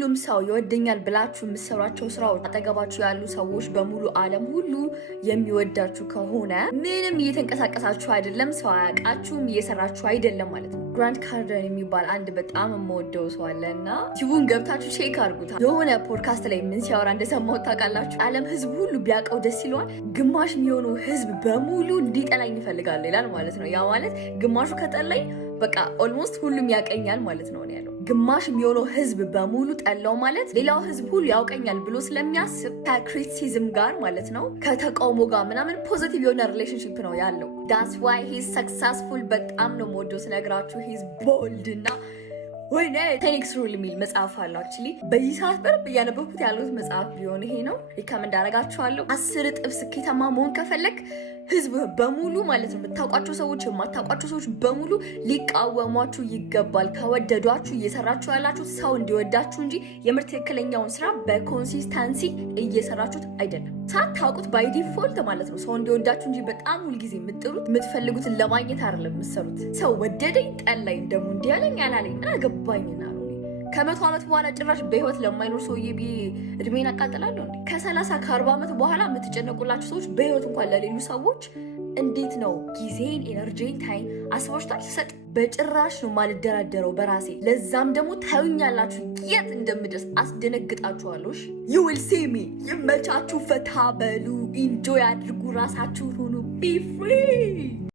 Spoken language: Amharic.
ሁሉም ሰው ይወደኛል ብላችሁ የምትሰሯቸው ስራዎች አጠገባችሁ ያሉ ሰዎች በሙሉ ዓለም ሁሉ የሚወዳችሁ ከሆነ ምንም እየተንቀሳቀሳችሁ አይደለም፣ ሰው አያውቃችሁም፣ እየሰራችሁ አይደለም ማለት ነው። ግራንት ካርደን የሚባል አንድ በጣም የምወደው ሰው አለና ቲዩቡን ገብታችሁ ቼክ አድርጉት። የሆነ ፖድካስት ላይ ምን ሲያወራ እንደሰማሁት ታውቃላችሁ? ዓለም ህዝብ ሁሉ ቢያውቀው ደስ ይለዋል፣ ግማሽ የሚሆነው ህዝብ በሙሉ እንዲጠላኝ ይፈልጋል ይላል ማለት ነው። ያ ማለት ግማሹ ከጠላኝ በቃ ኦልሞስት ሁሉም ያቀኛል ማለት ነው ያለው። ግማሽ የሚሆነው ህዝብ በሙሉ ጠላው ማለት ሌላው ህዝብ ሁሉ ያውቀኛል ብሎ ስለሚያስብ ከክሪቲሲዝም ጋር ማለት ነው ከተቃውሞ ጋር ምናምን ፖዚቲቭ የሆነ ሪሌሽንሽፕ ነው ያለው። ዳትስ ዋይ ሂዝ ሰክሰስፉል። በጣም ነው የምወደው ስነግራችሁ። ሂዝ ቦልድ እና ወይኔ ቴኒክስ ሩል የሚል መጽሐፍ አለው። አክቹሊ በዚህ ሰዓት በደንብ እያነበብኩት ያሉት መጽሐፍ ቢሆን ይሄ ነው። ሪከመንድ አደርጋችኋለሁ። 10 እጥፍ ስኬታማ መሆን ከፈለግ ህዝብ በሙሉ ማለት ነው የምታውቋቸው ሰዎች የማታውቋቸው ሰዎች በሙሉ ሊቃወሟችሁ ይገባል። ከወደዷችሁ እየሰራችሁ ያላችሁት ሰው እንዲወዳችሁ እንጂ የምር ትክክለኛውን ስራ በኮንሲስተንሲ እየሰራችሁት አይደለም። ሳታውቁት ባይ ዲፎልት ማለት ነው ሰው እንዲወዳችሁ እንጂ በጣም ሁልጊዜ የምትጥሩት የምትፈልጉትን ለማግኘት አይደለም የምትሰሩት። ሰው ወደደኝ ጠላኝ ደግሞ እንዲያለኝ ያላለኝ ምን አገባኝና ነው። ከ100 ዓመት በኋላ ጭራሽ በህይወት ለማይኖር ሰውዬ እድሜን አቃጥላለሁ እንዴ? ከ30 ከ40 ዓመት በኋላ የምትጨነቁላችሁ ሰዎች በህይወት እንኳን ለሌሉ ሰዎች እንዴት ነው ጊዜን ኤነርጂን ታይም አስባችሁታል? ስሰጥ በጭራሽ ነው ማልደራደረው በራሴ። ለዛም ደግሞ ታዩኛላችሁ የት እንደምደርስ አስደነግጣችኋለሁ። you will see me። ይመቻችሁ፣ ፈታ በሉ፣ ኢንጆይ አድርጉ፣ ራሳችሁን ሁኑ። be free